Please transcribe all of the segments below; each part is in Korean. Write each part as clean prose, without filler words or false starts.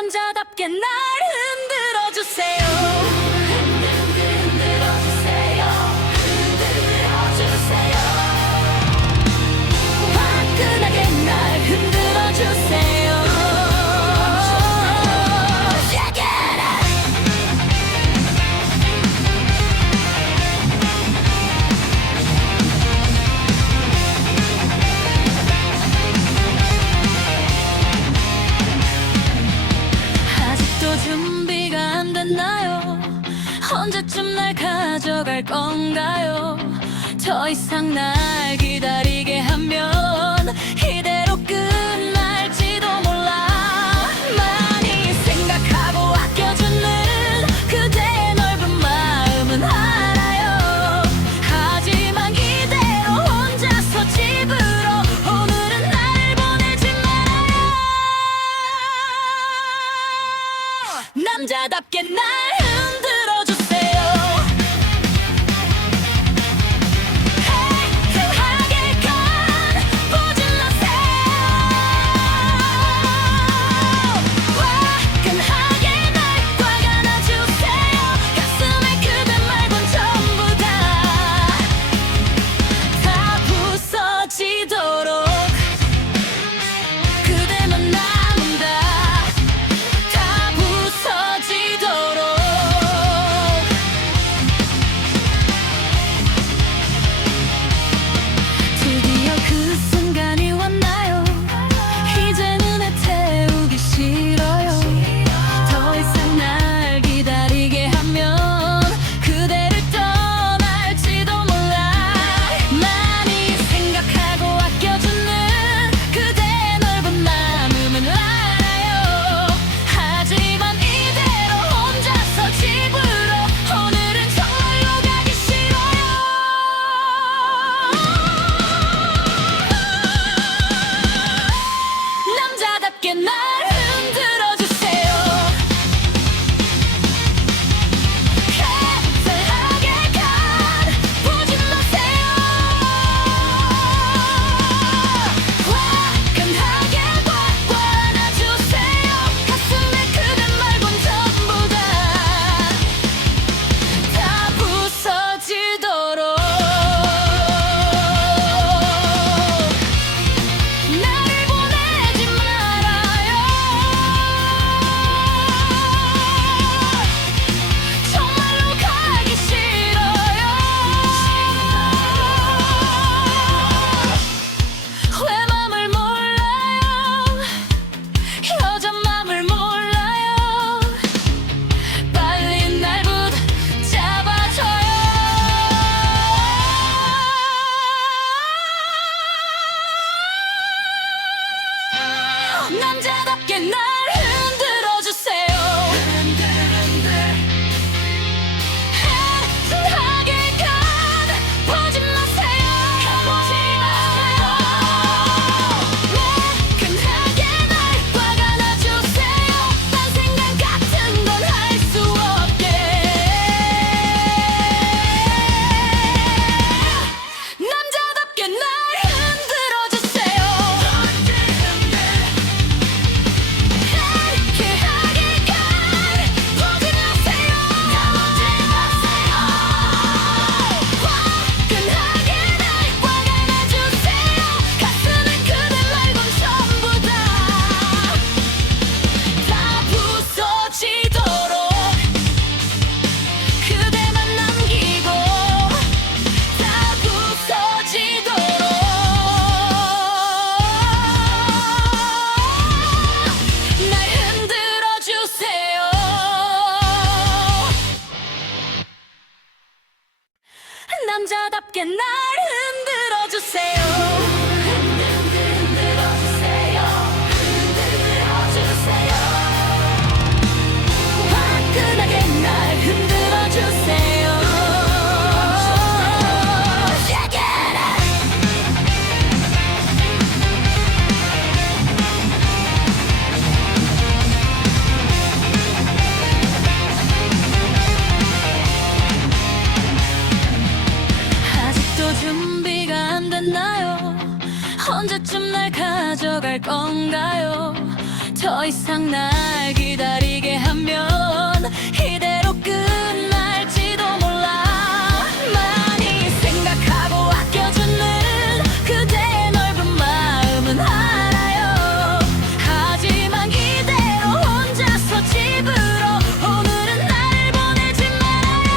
남자답게 날 흔들어주세요. 흔들어주세요. 흔들어주세요. 화끈하게 날 흔들어주세요. 준비가 안 됐나요? 언제쯤 날 가져갈 건가요? 더 이상 날 기다리게 하면 이대로 끝날지도 몰라. 많이 생각하고 아껴주는 그대의 넓은 마음은 알아요. 하지만 이대로 혼자서 집으로 오늘은 날 보내지 말아요. 남자답게 날 흔들어주세요. 해하게 간 포질러세요. 화끈하게 날 화가 나주세요. 가슴에 그대 말곤 전부 다 부서지도록 그대만 남는다. 드디어 그 순간이 왔나요? 이제는 애태우기 싫어요. 더 이상 날 기다리게 하면 그대를 떠날지도 몰라. 많이 생각하고 아껴주는 그대의 넓은 마음은 알아요. 하지만 이대로 혼자서 집으로 오늘은 정말로 가기 싫어요. 남자답게 날 흔들어주세요. 해하게 간 포질러세요. 화끈하게 꽉 안아주세요. 가슴에 그대 말곤 전부 다 부서지도록 나를 보내지 말아요. 정말로 가기 싫어요. 왜 맘을 몰라요? 여자 맘을 몰라요. 빨리 날 붙잡아줘요. 남자답게 날 흔들어주세요. 해하게 간 포질러세요. 화끈하게 날 화가 나주세요. 딴 생각 같은 건 할 수 없게. 남자답게 날 흔들어주세요. 해하게 간 포질러세요. 화끈하게 날 화가 나주세요. 가슴에 그대 말곤 전부 다 부서지도록 그대만 남기고 다 부서지도록 날 흔들어주세요. 남자답게 날 흔들어주세요. 흔들어주세요. 화끈하게 날 흔들어주세요. 아직도 좀 이상 날 기다리게 하면 이대로 끝날지도 몰라. 많이 생각하고 아껴주는 그대의 넓은 마음은 알아요. 하지만 이대로 혼자서 집으로 오늘은 날 보내지 말아요.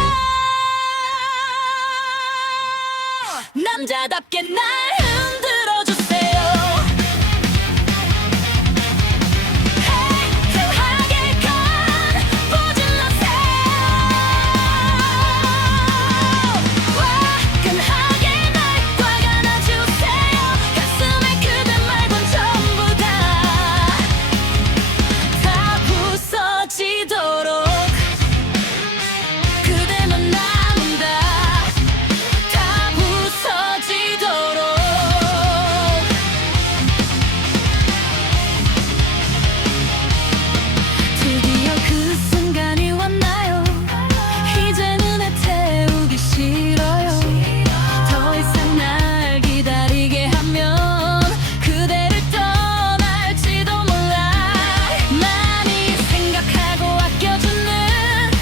남자답게 날 흔들어주세요. 행하게 간 보진 마세요. 화끈하게 날 꽉 안아주세요. 가슴에 그대 말곤 전부 다 부서지도록 그대만 남은다. 다 부서지도록. 드디어 그 순간이 왔나요? 이제 눈에 태우기 싫어요. 더 이상 날 기다리게 하면 그대를 떠날지도 몰라. 많이 생각하고 아껴주는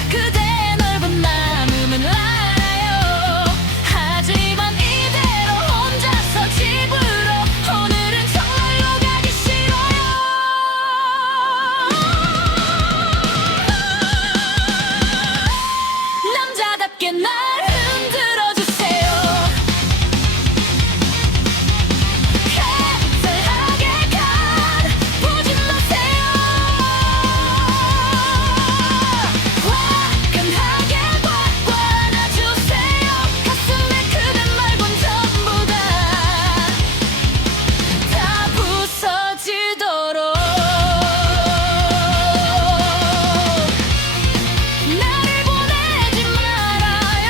그대의 넓은 마음은 알아요. 하지만 이대로 혼자서 집으로 오늘은 정말로 가기 싫어요. 남자답게 날 흔들어주세요. 해설하게 간 보지 마세요. 화끈하게 꽉 안아주세요. 가슴에 그대 말곤 전부 다 부서지도록. 나를 보내지 말아요.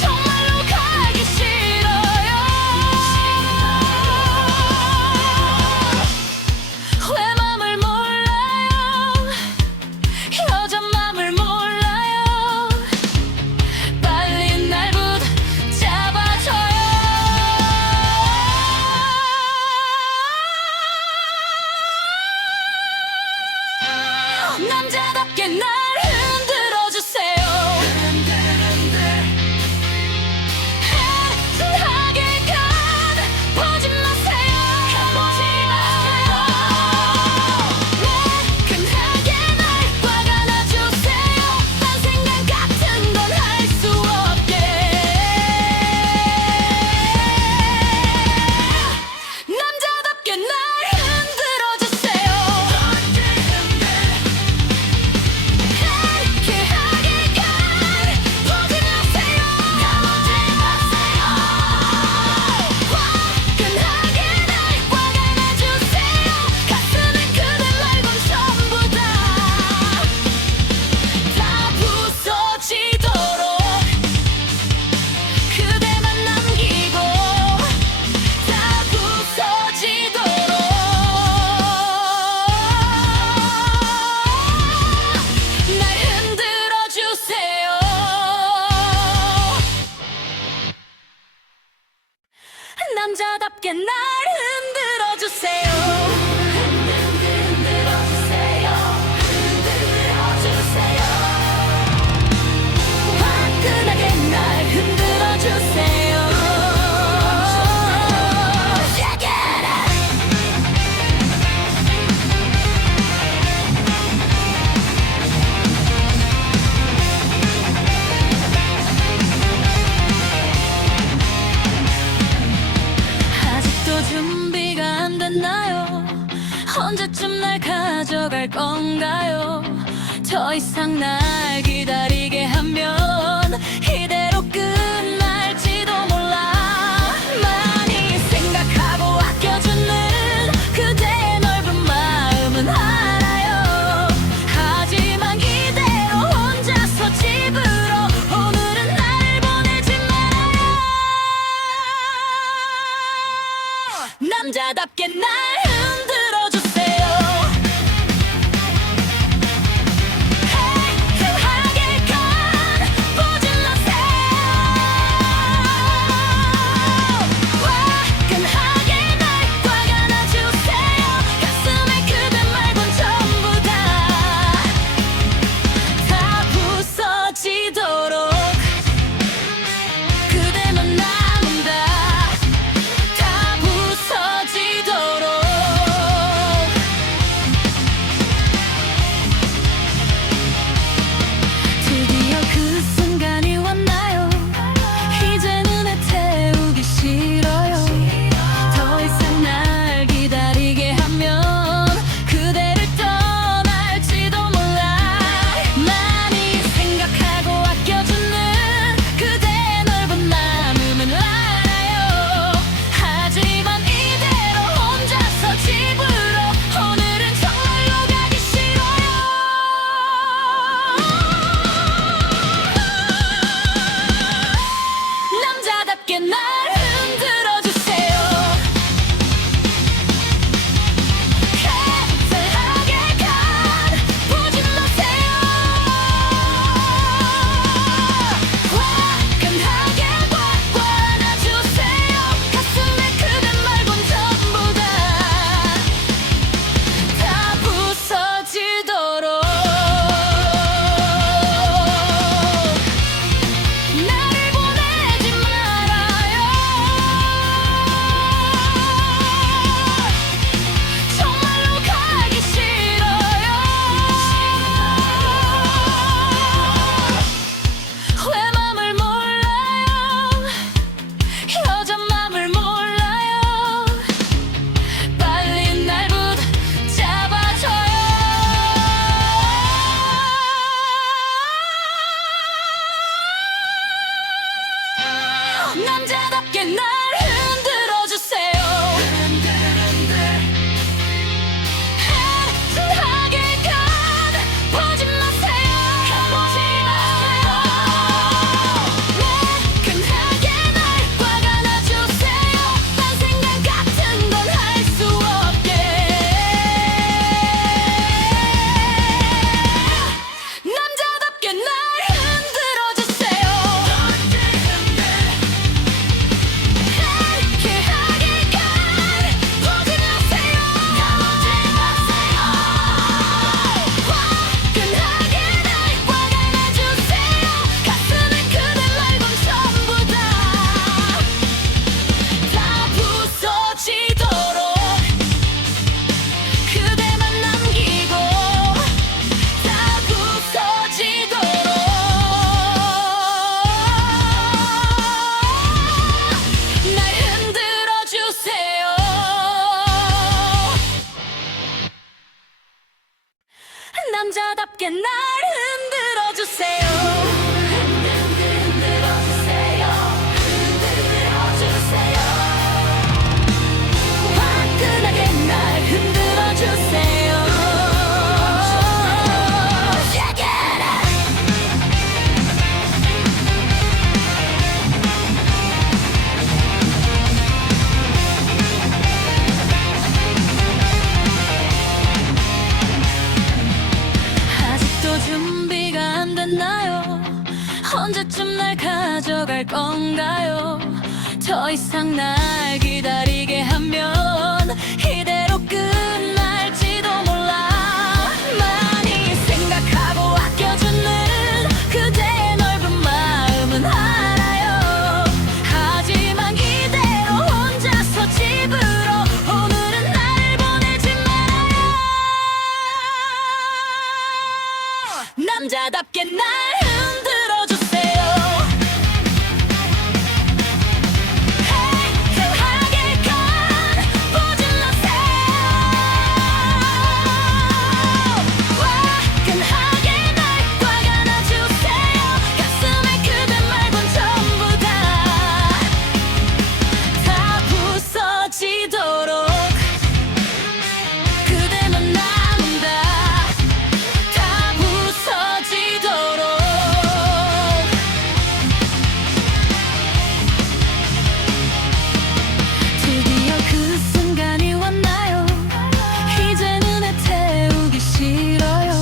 정말로 가기 싫어요. 왜 맘을 몰라요. 여자 맘을 몰라요. 빨리 날 붙잡아줘요. 남자답게 날 흔들어주세요. 행하게 간 보지 마세요. 매끈하게 날 꽉 안아주세요. 딴 생각 같은 건 할 수 없게. 남자답게 날 흔들어주세요. 행하게 간 보지 마세요. 화끈하게 날 꽉 안아주세요. 가슴에 그대 말곤 전부 다 부서지도록 그대만 남기고 다 부서지도록. 날 흔들어주세요. 남자답게 날 흔들어주세요. 화끈하게 날 흔들어주세요. Check it out. 아직도 준비가 안 됐나요? 언제쯤 날 가져갈 건가요? 더 이상 날 기다리게 하면 이대로 끝날지도 몰라. 많이 생각하고 아껴주는 그대의 넓은 마음은 알아요. 하지만 이대로 혼자서 집으로 오늘은 날 보내지 말아요. 남자답게 날 흔들어주세요. 행하게 간 보지 마세요. 화끈하게 날 꽉 남자답게 날 흔들어주세요. 흔들어주세요. 흔들어주세요. 화끈하게 날 흔들어주세요. 준비가 안 됐나요? 언제쯤 날 가져갈 건가요? 더 이상 날 기다리게 하면 이대로 끝날지도 몰라. 많이 생각하고 아껴주는 그대의 넓은 마음은 알아요. 하지만 이대로 혼자서 집으로 오늘은 날 보내지 말아요. 남자답게 날 흔들어주세요. 행하게 간 보증 마세요. 화끈하게 날 화가 나주세요. 가슴에 그대 말곤 전부 다 부서지도록 그대만 남은다. 드디어 그 순간이 왔나요? 이제는 애태우기 싫어요.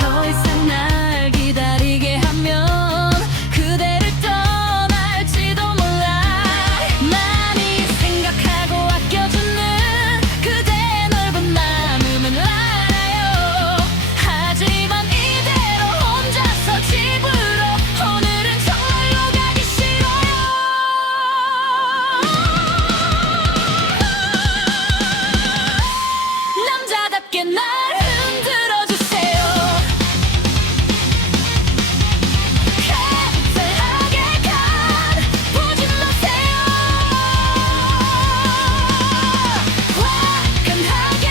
더 이상 날 기다리게 하면 그대를 떠날지도 몰라. 많이 생각하고 아껴주는 그대의 넓은 마음은 알아요. 하지만 이대로 혼자서 집으로 오늘은 정말로 가기 싫어요. 남자답게 날 흔들어주세요. 행하게 간 보지 마세요. 화끈하게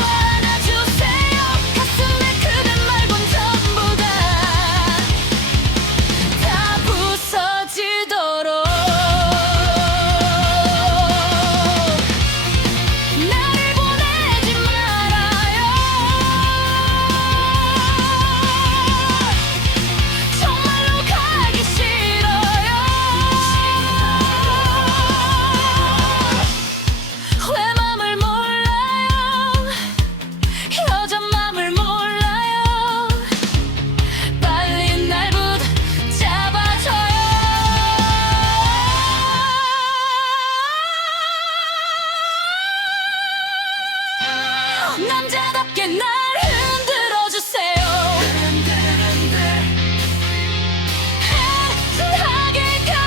안아주세요. 가슴에 그대 말곤 전부 다 부서지도록 나를 보내지 말아요. 정말로 가기 싫어요. 왜 맘을 몰라요? 여자 맘을 몰라요. 빨리 날 붙잡아줘요. 남자답게 날 흔들어주세요. 행하게 간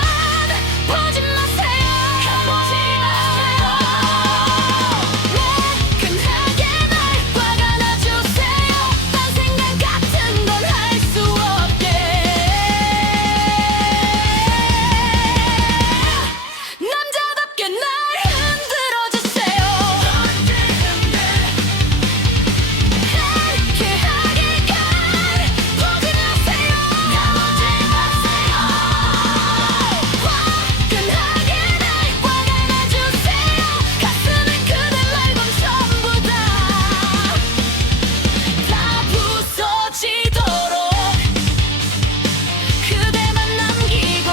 보지 마세요. 화끈하게 날 화가 나주세요. 딴 생각 같은 건 할 수 없게. 남자답게 날 흔들어주세요. 행하게 간 보지 마세요. 화끈하게 날 화가 나주세요. 가슴에 그대 말곤 전부 다 부서지도록 그대만 남기고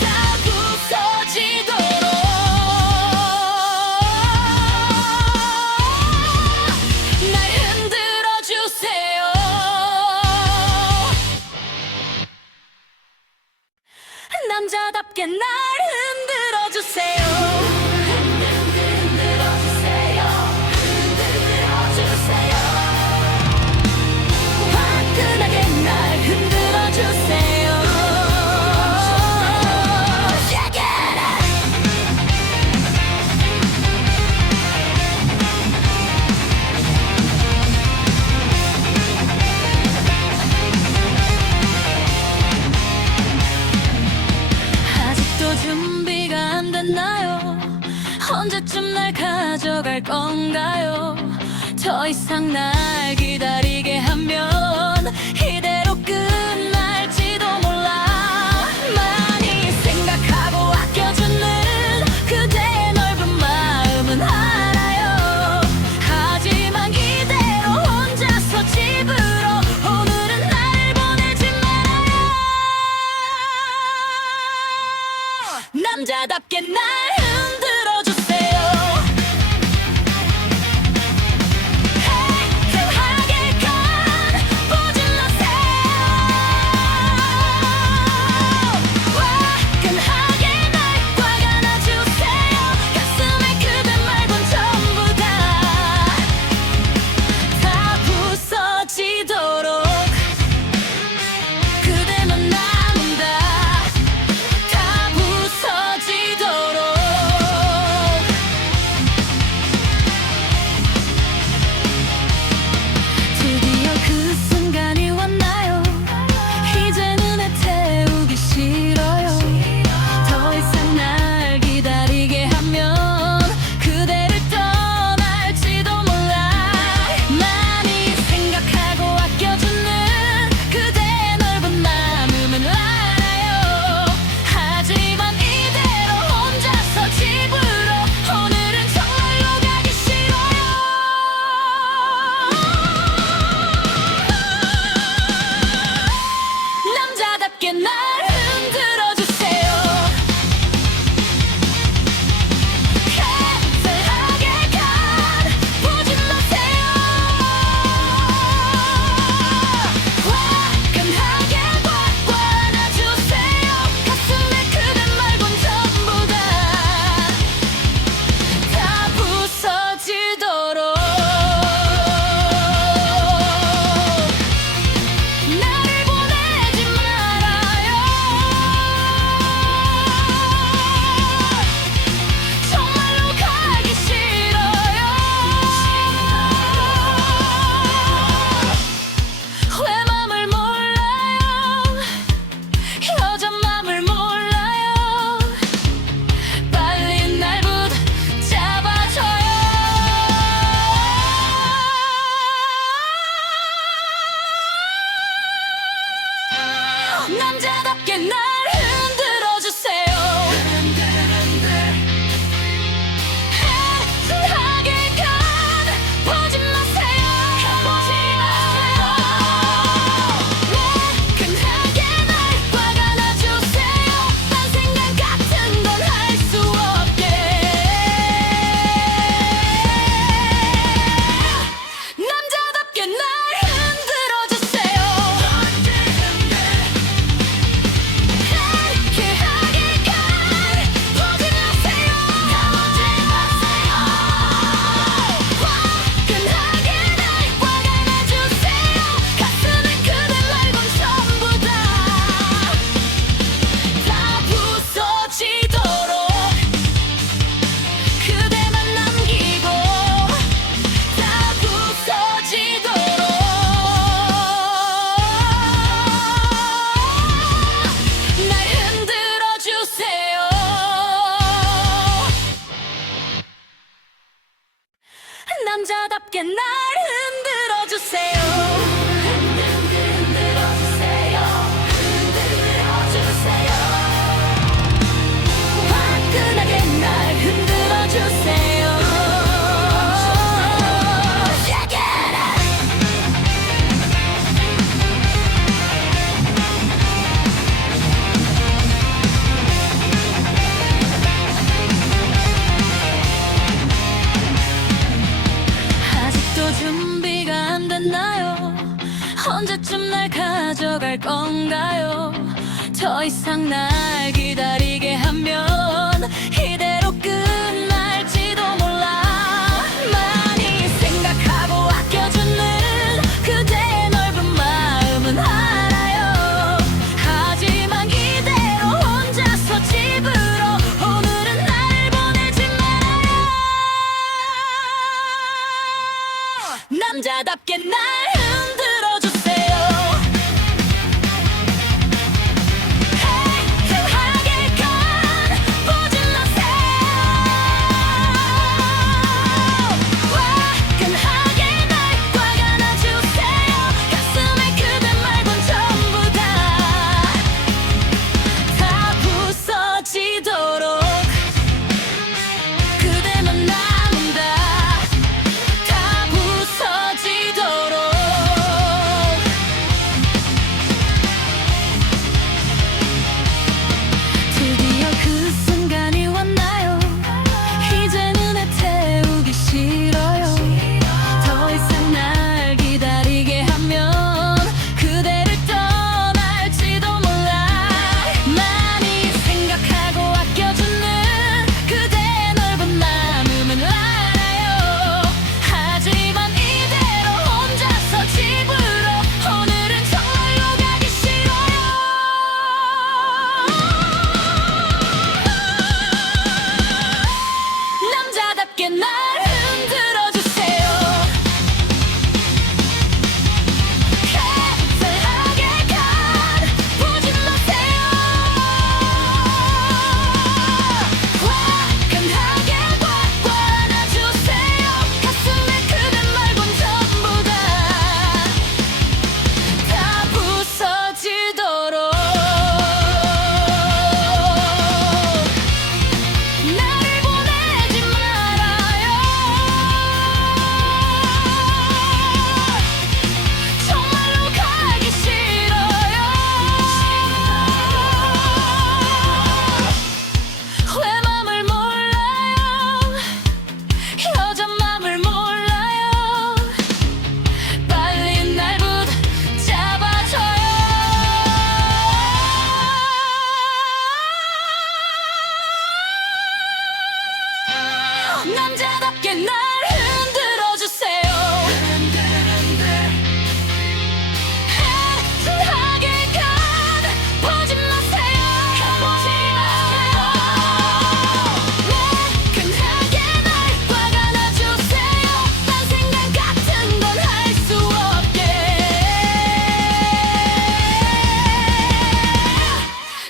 다 부서지도록 날 흔들어주세요. 남자답게 날 흔들어주세요. 흔들어주세요. 화끈하게 날 흔들어주세요. 아직도 준비가 안 됐나요? 언제쯤 날 가져갈 건가요? 더 이상 날 기다리게 하면 이대로 끝날지도 몰라. 많이 생각하고 아껴주는 그대의 넓은 마음은 알아요. 하지만 이대로 혼자서 집으로 오늘은 날 보내지 말아요. 남자답게 날 흔들어주세요. 행하게 간 보질 마세요. 화끈하게 날 꽉 안아주세요. 가슴에 그대 말곤 전부 다 부서지도록 그대만 남은다. 다 부서지도록. 드디어 그 순간이 왔나요? 이제는 애태우기 싫어요. 더 이상 날 기다리게 하면 그대를 떠날지도 몰라. 많이 생각하고 아껴주는 그대의 넓은 마음은 알아요. 하지만 이대로 혼자서 집으로 오늘은 정말로 가기 싫어요. 남자답게 날 흔들어주세요. 해설하게 간 보지 마세요. 화끈하게 꽉 안아주세요. 가슴에 그대 말곤 전부 다 부서지도록. 나를 보내지 말아요. 정말로 가기 싫어요. 왜 맘을 몰라요. 여자 맘을 몰라요. 빨리 날 붙잡아줘요. 남자답게 날 흔들어주세요. 행하게 간 보지 마세요. 매끈하게 날 꽉 안아주세요. 딴 생각 같은 건 할 수 없게. 남자답게 날 흔들어주세요. 행하게 간 보지 마세요. 화끈하게 날 꽉 안아주세요. 가슴에 그대 말곤 전부 다 부서지도록 그대만 남기고 다 부서지도록. 날 흔들어주세요. 남자답게 날 흔들어주세요. 화끈하게 날 흔들어주세요. Check it out. 아직도 준비가 안 됐나요? 언제쯤 날 가져갈 건가요? 더 이상 날 기다리게 하면 이대로 끝날지도 몰라. 많이 생각하고 아껴주는 그대의 넓은 마음은 알아요. 하지만 이대로 혼자서 집으로 오늘은 날 보내지 말아요. 남자답게 날 흔들어주세요. 행하게 간 보지 마세요. 화끈하게 남자답게 날 흔들어주세요. 해하게 보지 마세요. 매끈하게 날 화가 나주세요. 딴 생각 같은 건 할 수 없게.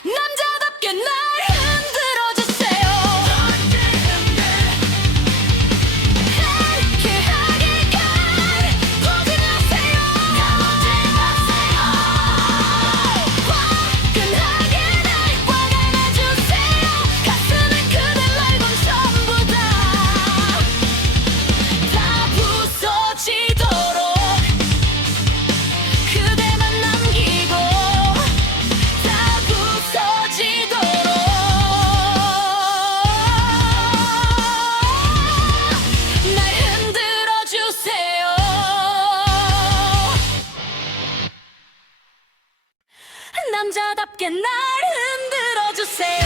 남자답게 날 흔들어주세요. 해하게 보지 마세요. 화끈하게 날 화가 나주세요. 가슴에 그댈 말곤 전부 다 부서지도록 그대만 남기고 다 부서지도록 날 흔들어주세요. 남자답게 날 흔들어주세요.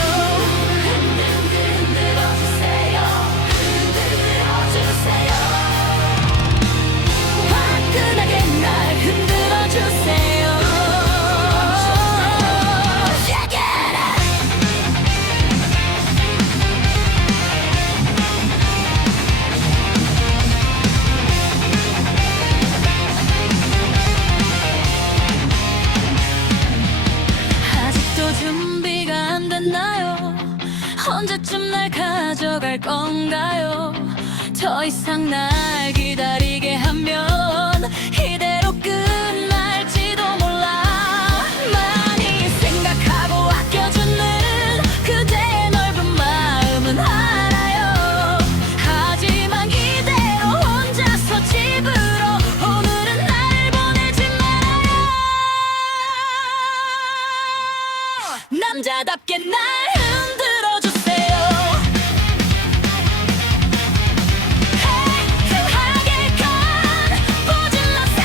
화끈하게 날 흔들어주세요. Shake it up. 아직도 준비가 안 됐나요? 언제쯤 날 가져갈 건가요? 더 이상 날 기다리게 하면 이대로 끝날지도 몰라. 많이 생각하고 아껴주는 그대의 넓은 마음은 알아요. 하지만 이대로 혼자서 집으로 오늘은 날 보내지 말아요. 남자답게 날 흔들어주세요. 해하게 보지 마세요.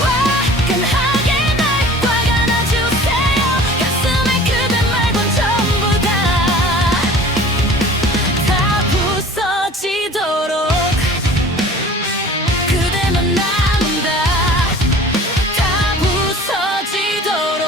화끈하게 날 화가 나주세요. 가슴에 그대 말곤 전부 다 부서지도록 그대만 남은다. 다 부서지도록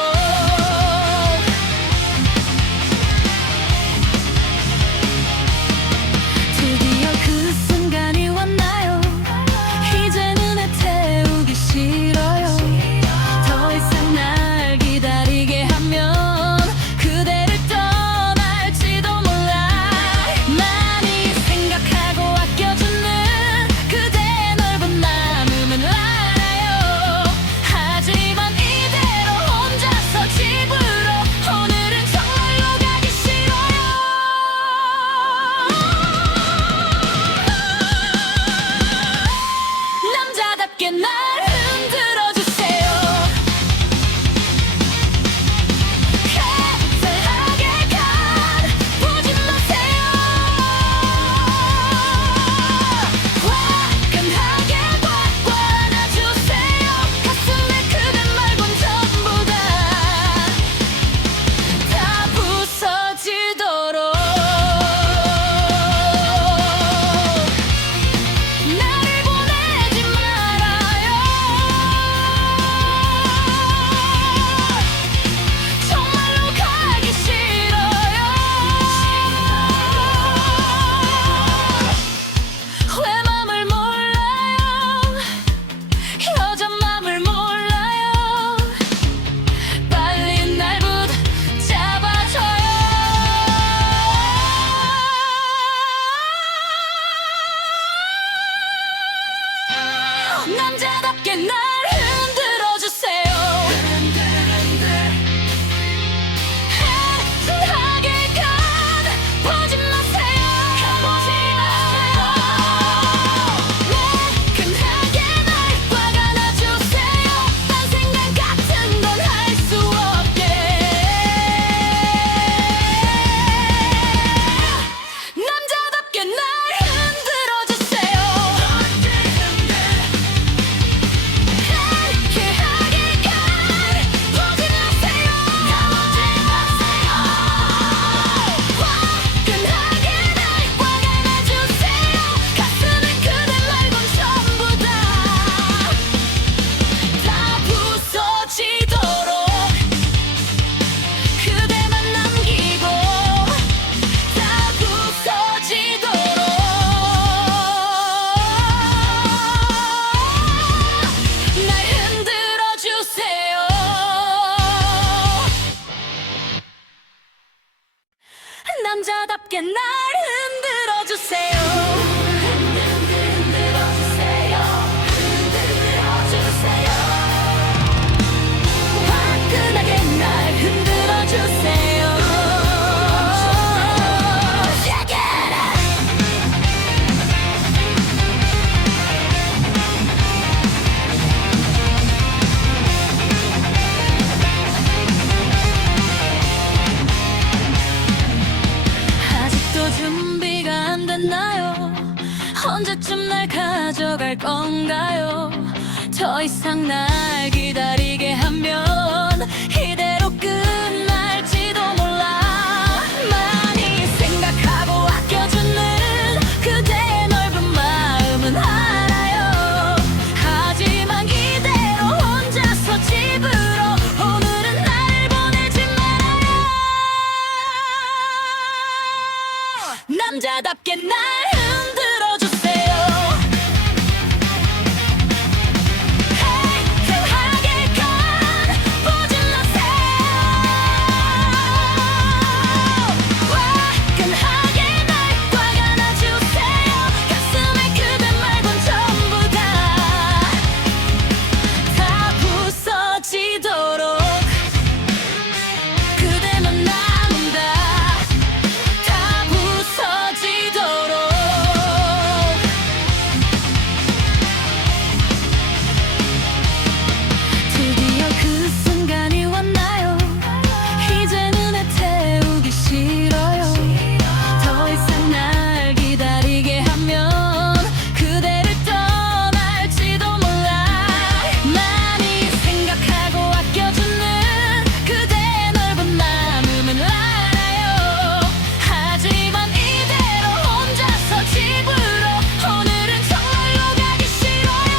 남자답게 날 흔들어주세요. 흔들어주세요. 흔들어주세요. 화끈하게 날 흔들어주세요. Check it out. 아직도 준비가 안 됐나요? 언제쯤 날 가져갈 건가요? 더 이상 날 기다리게 하면 이대로 끝날지도 몰라. 많이 생각하고 아껴주는 그대의 넓은 마음은 알아요. 하지만 이대로 혼자서 집으로 오늘은 날 보내지 말아요. 남자답게 날 흔들어주세요. 행하게 간 보진 마세요. 화끈하게 날 꽉 안아주세요. 가슴에 그대 말곤 전부 다 부서지도록 그대만 남은다. 다 부서지도록. 드디어 그 순간이 왔나요? 이제 눈에 태우기 싫어요. 더 이상 날 기다리게 하면 그대를 떠날지도 몰라. 많이 생각하고 아껴주는 그대의 넓은 마음은 알아요. 하지만 이대로 혼자서 집으로 오늘은 정말로 가기 싫어요.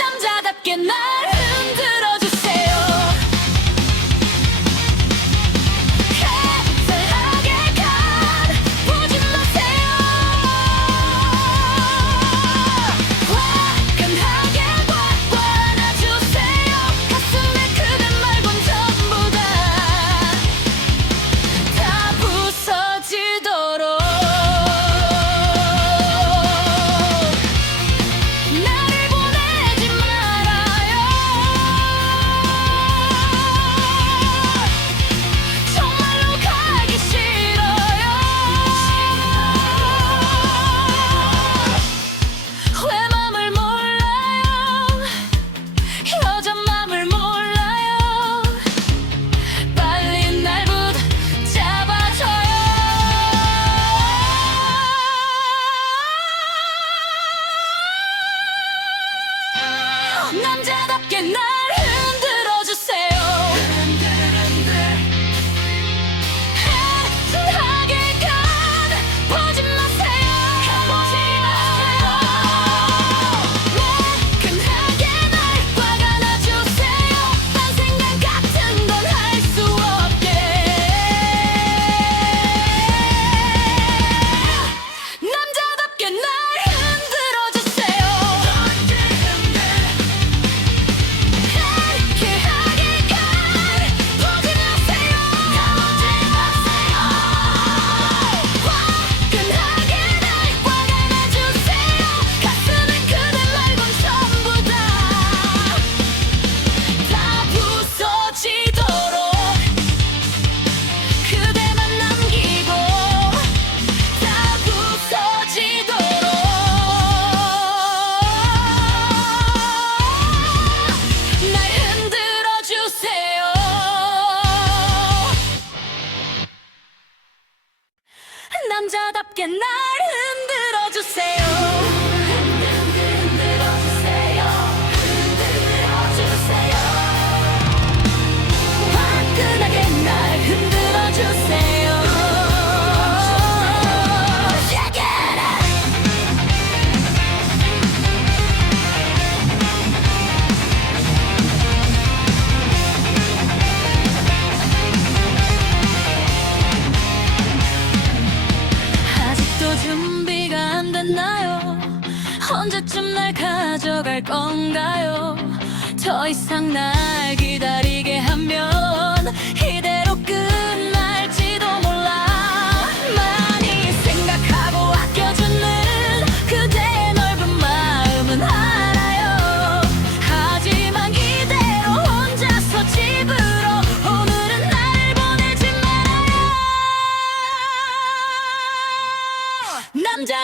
남자답게 날 흔들어주세요. 해설하게 간 보진 마세요. 화끈하게 꽉 안아주세요. 가슴에 그대 말곤 전부 다 부서지도록. 나를 보내지 말아요. 정말로 가기 싫어요. 왜 맘을 몰라요? 여자 맘을 몰라요. 빨리 날 붙잡아줘요. 남자답게 날 흔들어주세요. 해하게 간 보지 마세요. 화끈하게 날 꽉 안아주세요. 딴 생각 같은 건 할 수 없게. 남자답게 날 흔들어주세요. 행하게 간 보지 마세요. 화끈하게 날 꽉 안아주세요. 가슴에 그대 말곤 전부 다 부서지도록 그대만 남기고 다 부서지도록. 날 흔들어주세요. 남자답게 날 흔들어주세요. 흔들어주세요. 흔들어주세요. 화끈하게 날 흔들어주세요. Check it out. 아직도 준비가 안 됐나요? 언제쯤 날 가져갈 건가요? 더 이상 날 기다리게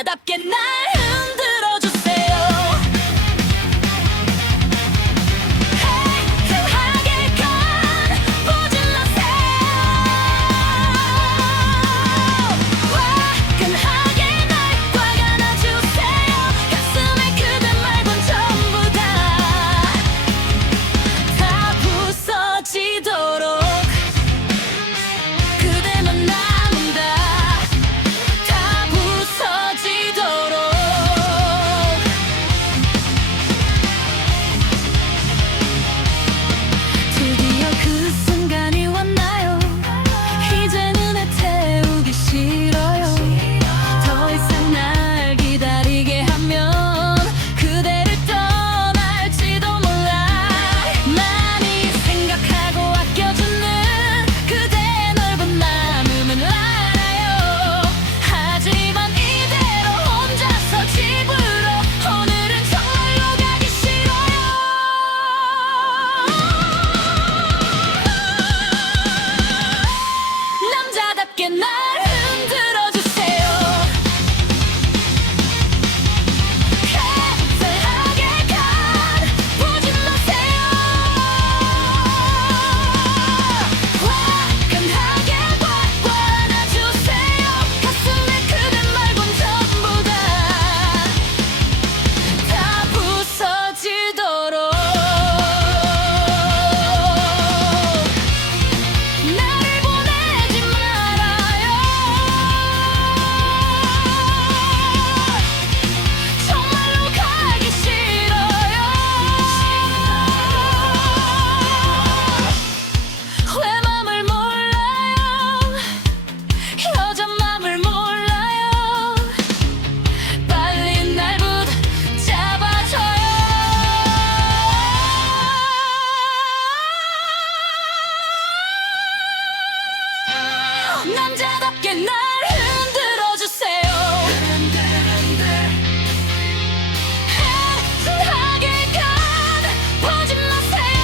남자답게 날 흔들어 주세요. 행하게 간 포질러세요. 화끈하게 날 화가 나주세요. 가슴에 그대 말곤 전부 다 부서지도록 그대만 남은다. 다 부서지도록. 드디어 그 순간이 왔나요? 이제 눈에 태우기 싫어요. 더 이상 날 기다리게 하면 그대를 떠날지도 몰라. 많이 생각하고 아껴주는 그대의 넓은 마음은 알아요. 하지만 이대로 혼자서 집으로 오늘은 정말로 가기 싫어요. 남자답게 날 흔들어 주세요. 해설하게 간 포질러세요. 화끈하게 확 안아주세요. 가슴에 그대 말곤 전부 다 부서지도록. 나를 보내지 말아요. 정말로 가기 싫어요. 왜 맘을 몰라요. 여자 맘을 몰라요. 빨리 날 붙잡아줘요. 남자답게 날 흔들어 주세요. 해하게 간 포질러세요.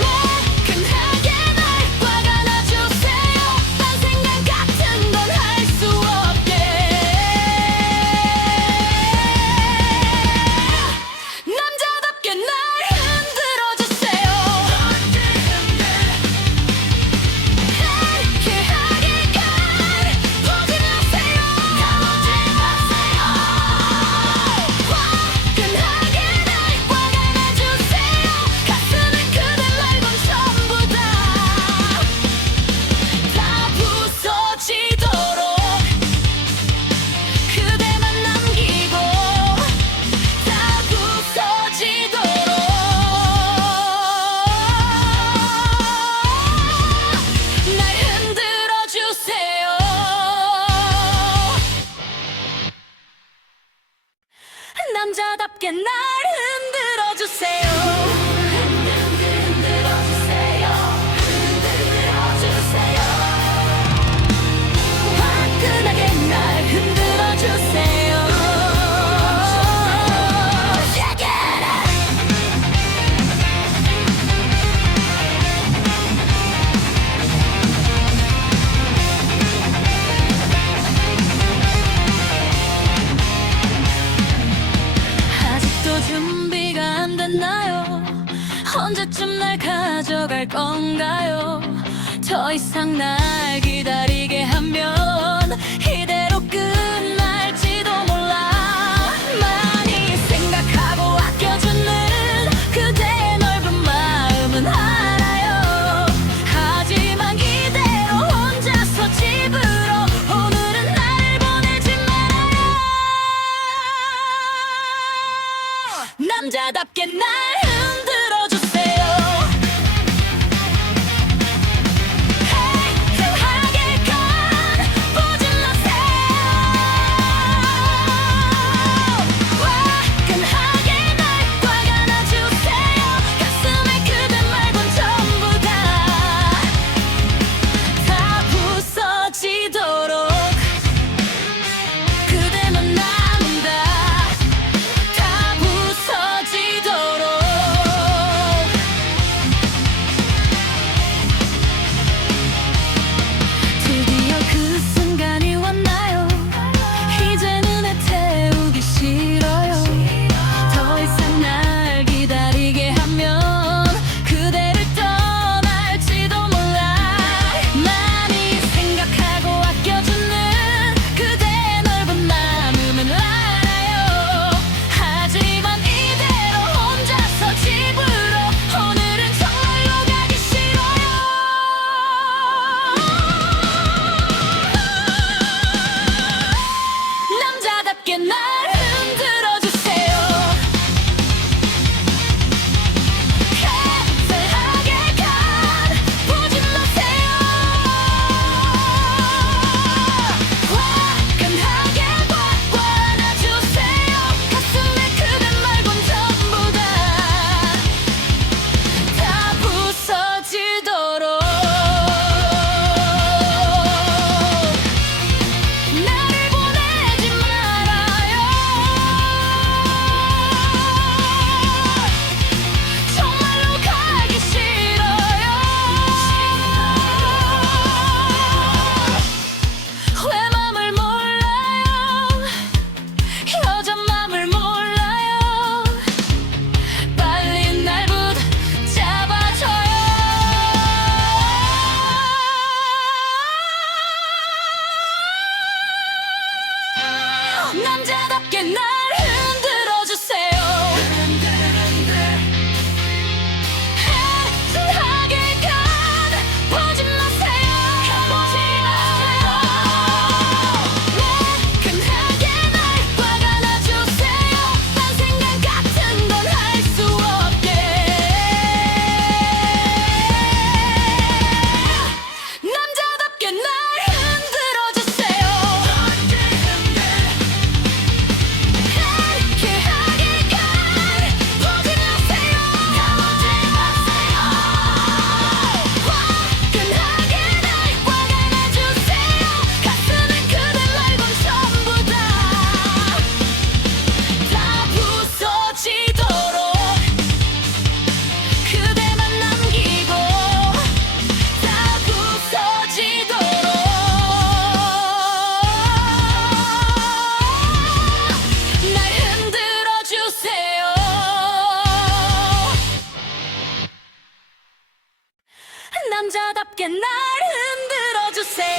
화끈하게 날 화가 나주세요. 딴 생각 같은 건 할 수 없게. 남자답게 날 흔들어 주세요. 행하게 간 포질러세요. 화끈하게 날 화가 나주세요. 가슴에 그대 말곤 전부 다 부서지도록 그대만 남기고 다 부서지도록. 날 흔들어 주세요. 남자답게 날 흔들어 주세요. 흔들어 주세요. 흔들어 주세요. 화끈하게 날 흔들어 주세요. Shake it. 아직도 준비가 안 됐나요? 언제쯤 날 가져갈 건가요? 더 이상 날 기다리게 하면 이대로 끝날지도 몰라. 많이 생각하고 아껴주는 그대의 넓은 마음은 알아요. 하지만 이대로 혼자서 집으로 오늘은 날 보내지 말아요. 남자답게 날 흔들어 주세요. 해하게 간 포질러세요. 남자답게 날 흔들어 주세요.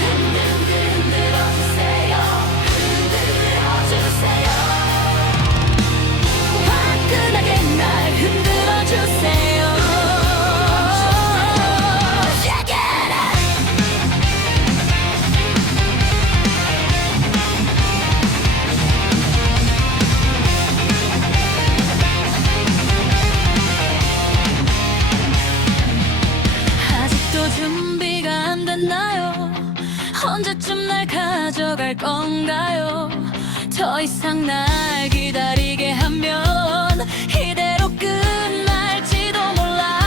흔들어 주세요. 흔들어 주세요. 화끈하게 날 흔들어 주세요. 아직도 준비가 안 됐나요? 언제쯤 날 가져갈 건가요? 더 이상 날 기다리게 하면 이대로 끝날지도 몰라.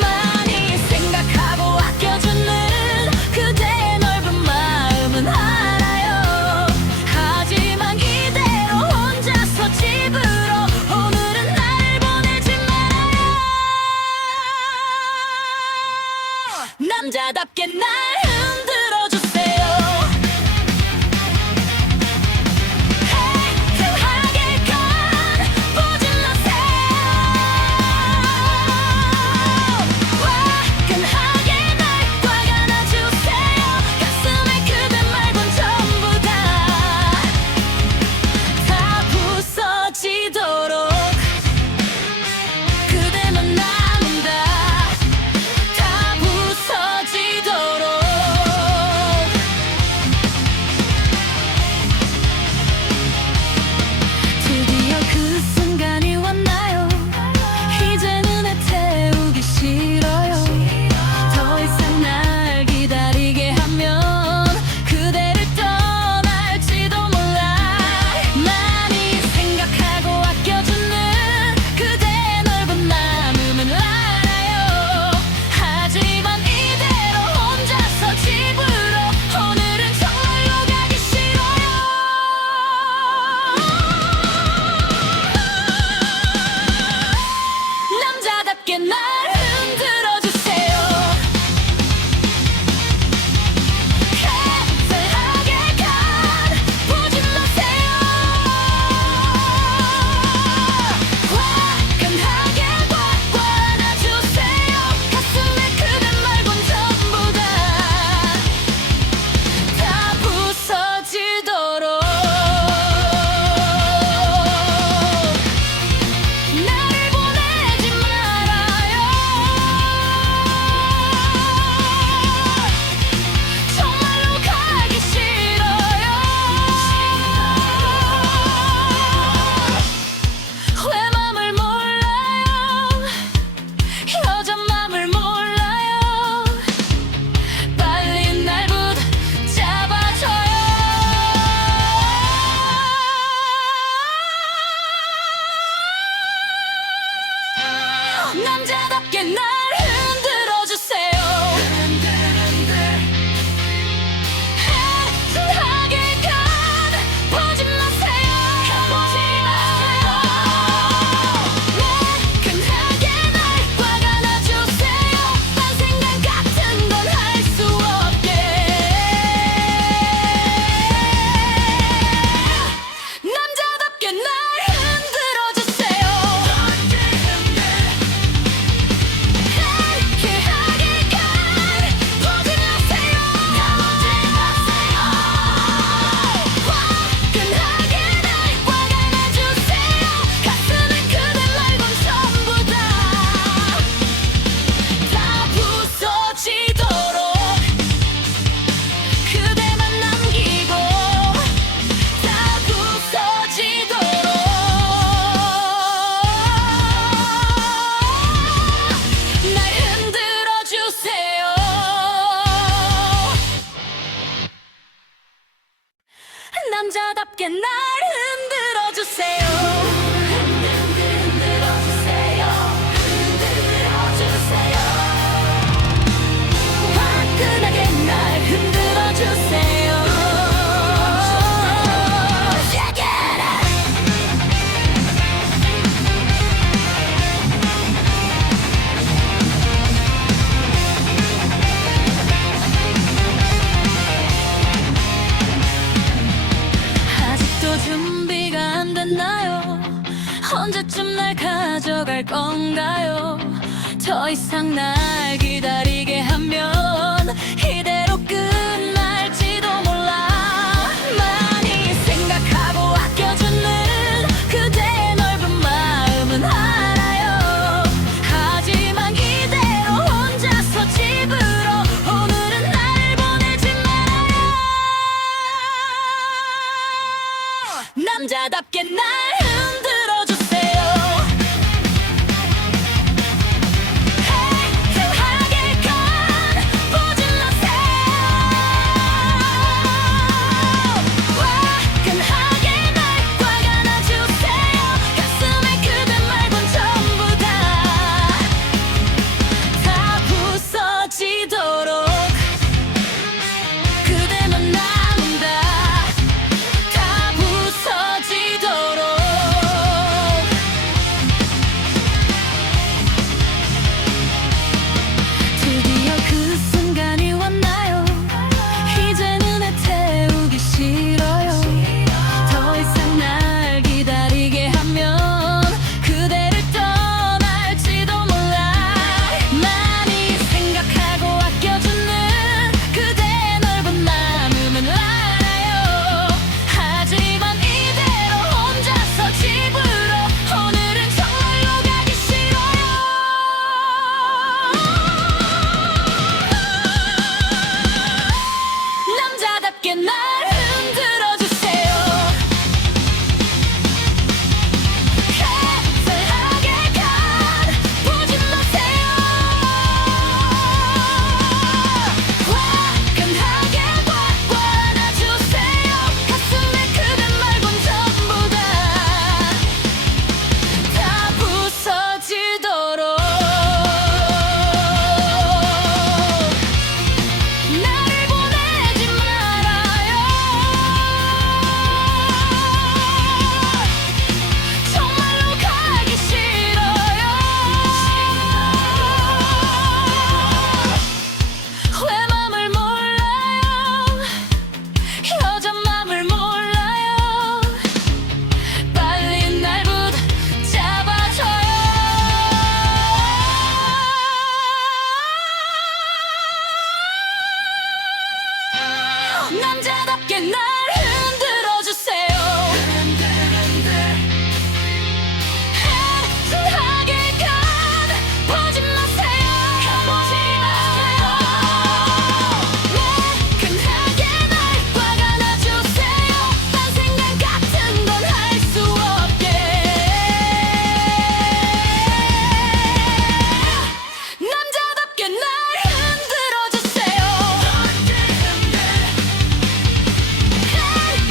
많이 생각하고 아껴주는 그대의 넓은 마음은 알아요. 하지만 이대로 혼자서 집으로 오늘은 날 보내지 말아요. 남자답게 날 흔들어 주세요. 행하게 간 보지 마세요. 화끈하게 날 꽉 안아주세요. 가슴에 그대 말곤 전부 다 부서지도록 그대만 남은다. 다 부서지도록. 드디어 그 순간이 왔나요? 이제는 애태우기 싫어요. 더 이상 날 기다리게 하면 그대를 떠날지도 몰라. 많이 생각하고 아껴주는 그대의 넓은 마음은 알아요. 하지만 이대로 혼자서 집으로 오늘은 정말로 가기 싫어요. 남자답게 날 흔들어 주세요. 행하게 간 보지 마세요. 화끈하게 꽉 안아주세요. 가슴에 그대 말곤 전부 다 부서지도록. 나를 보내지 말아요. 정말로 가기 싫어요. 왜 맘을 몰라요? 여자 맘을 몰라요. 빨리 날 붙잡아줘요. 남자답게 날 흔들어 주세요. 행하게 간 보지 마세요. 화끈하게 날 꽉 안아주세요. 딴 생각 같은 건 할 수 없게. 남자답게 날 흔들어 주세요. 행하게 간 보지 마세요. 화끈하게 날 꽉 안아주세요. 가슴에 그대 말곤 전부 다 부서지도록 그대만 남기고 다 부서지도록. 날 흔들어 주세요. 남자답게 날 흔들어 주세요. 흔들어 주세요. 흔들어 주세요. 화끈하게 날 흔들어 주세요. 아직도 준비가 안 됐나요? 언제쯤 날 가져갈 건가요? 더 이상 날 기다리게 하면 이대로 끝날지도 몰라. 많이 생각하고 아껴주는 그대의 넓은 마음은 알아요. 하지만 이대로 혼자서 집으로 오늘은 날 보내지 말아요. 남자답게 날 흔들어주세요. 남자답게 날 흔들어주세요. 해설하게 간 보지 마세요. 화끈하게 꽉 안아주세요. 가슴에 그대 말곤 전부 다 부서지도록 나를 보내지 말아요. 정말로 가기 싫어요. 왜 맘을 몰라요. 여자 맘을 몰라요. 빨리 날 붙잡아줘요. 남자답게 날 흔들어주세요. 해설하게 간 보지 마세요. 화끈하게 날 꽉 안아주세요. 딴 생각 같은 건 할 수 없게. 남자답게 날 흔들어주세요.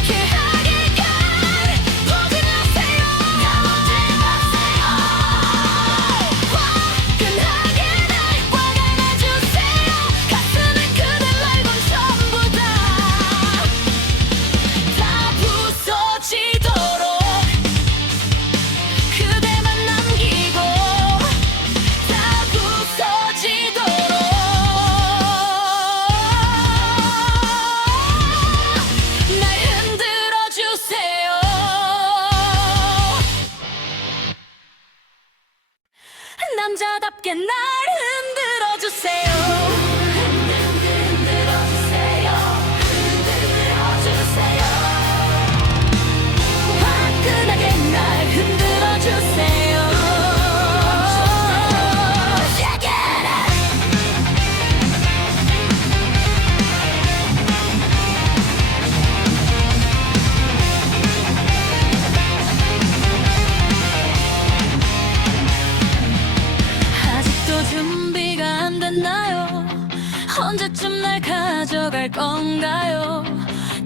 해하게 간 보지 마세요. 화끈하게 날 꽉 안아주세요. 가슴에 그대 말곤 전부 다 부서지도록 그대만 남기고 다 부서지도록 날 흔들어주세요. 남자답게 날 흔들어주세요. 화끈하게 날 흔들어주세요. Shake it. 아직도 준비가 안 됐나요? 언제쯤 날 가져갈 건가요?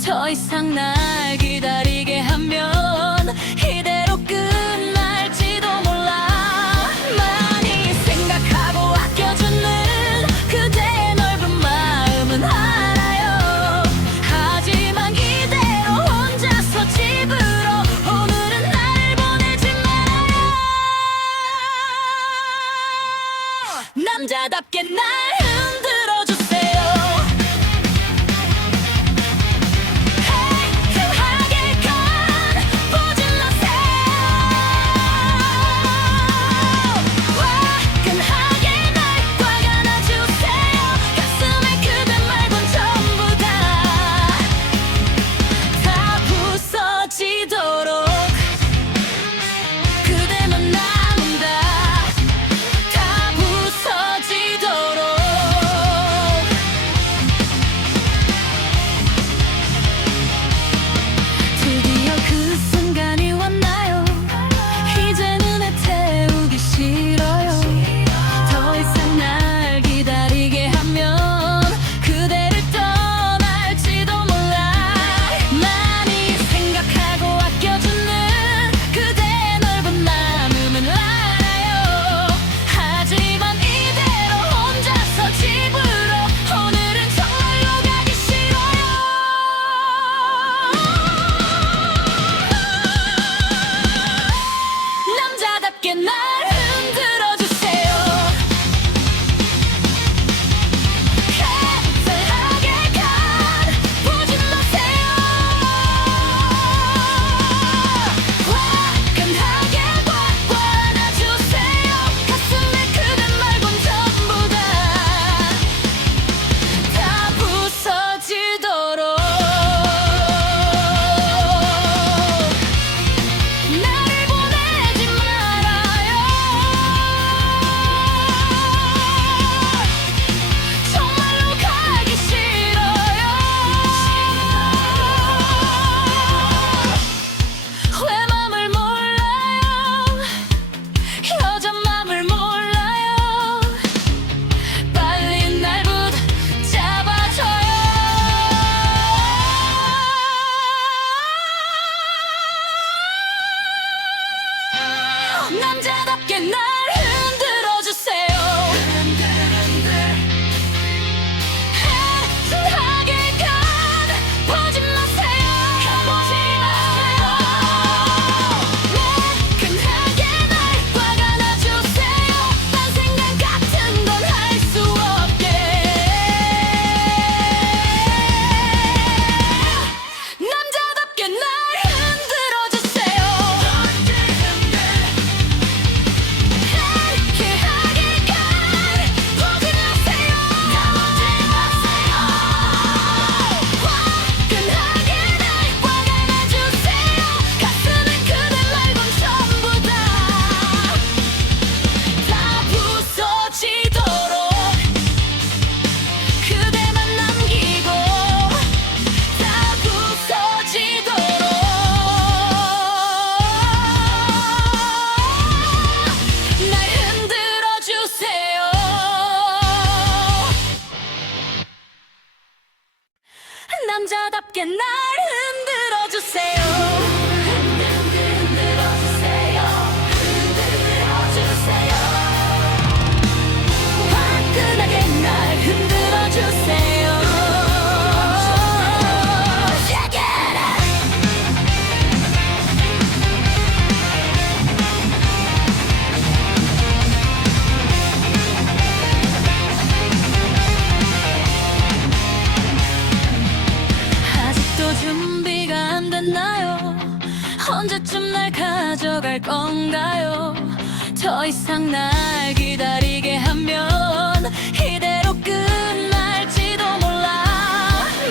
더 이상 날 기다리게 하면 이대로 끝날지도 몰라. 많이 생각하고 아껴주는 그대의 넓은 마음은 알아요. 하지만 이대로 혼자서 집으로 오늘은 날 보내지 말아요. 남자답게 날 흔들어주세요. 해하게 간 보지 마세요. 화끈하게 남자답게 날 흔들어 주세요. 흔들어 주세요. 흔들어 주세요. 화끈하게 날 흔들어 주세요. Check it out. 아직도 준비가 안 됐나요? 언제쯤 날 가져갈 건가요? 더 이상 날 기다리게 하면 이대로 끝날지도 몰라.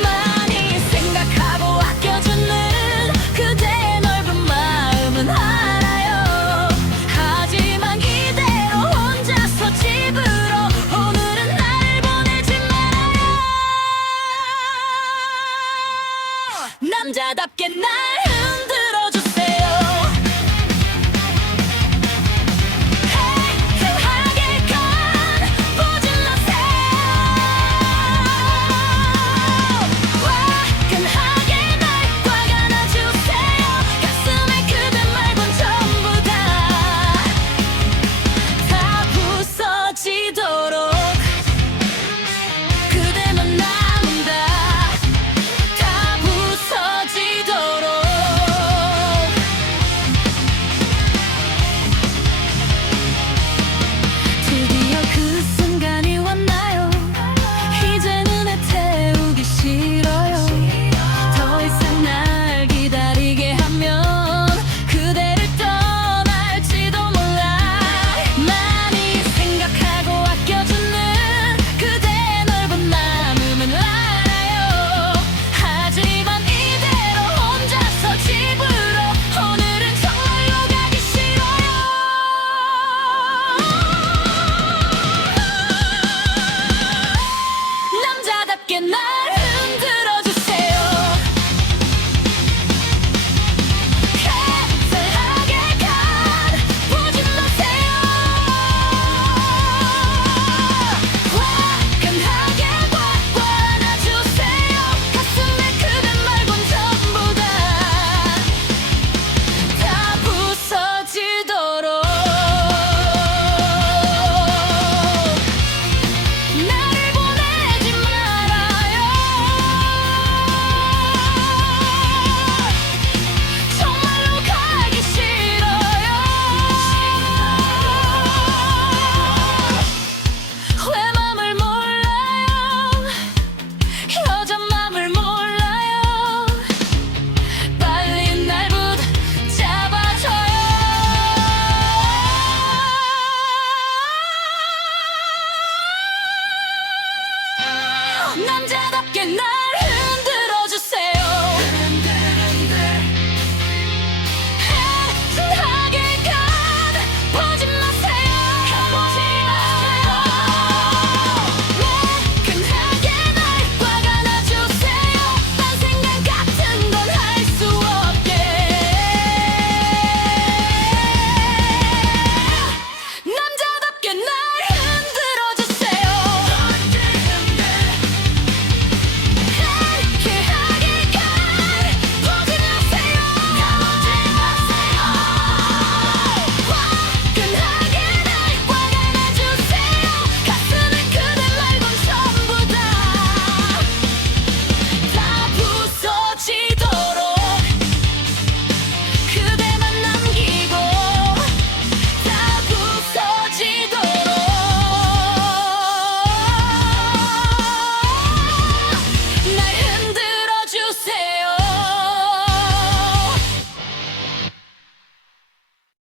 많이 생각하고 아껴주는 그대의 넓은 마음은 알아요. 하지만 이대로 혼자서 집으로 오늘은 날 보내지 말아요. 남자답게 날 흔들어 주세요. 행하게 간 보진 마세요. 화끈하게 날 화가 나주세요. 가슴에 그대 말곤 전부 다 부서지도록 그대만 남은다. 다 부서지도록. 드디어 그 순간이 왔나요? 이제는 애태우기 싫어요. 더 이상 날 기다리게 하면 그대를 떠날지도 몰라. 많이 생각하고 아껴주는 그대의 넓은 마음은 알아요. 하지만 이대로 혼자서 집으로 오늘은 정말로 가기 싫어요. 남자답게 날 흔들어 주세요. 해설하게 간 보지 마세요. 화끈하게 확 안아주세요. 가슴에 그대 말곤 전부 다 부서지도록. 나를 보내지 말아요. 정말로 가기 싫어요. 왜 맘을 몰라요? 여자 맘을 몰라요. 빨리 날 붙잡아줘요. 남자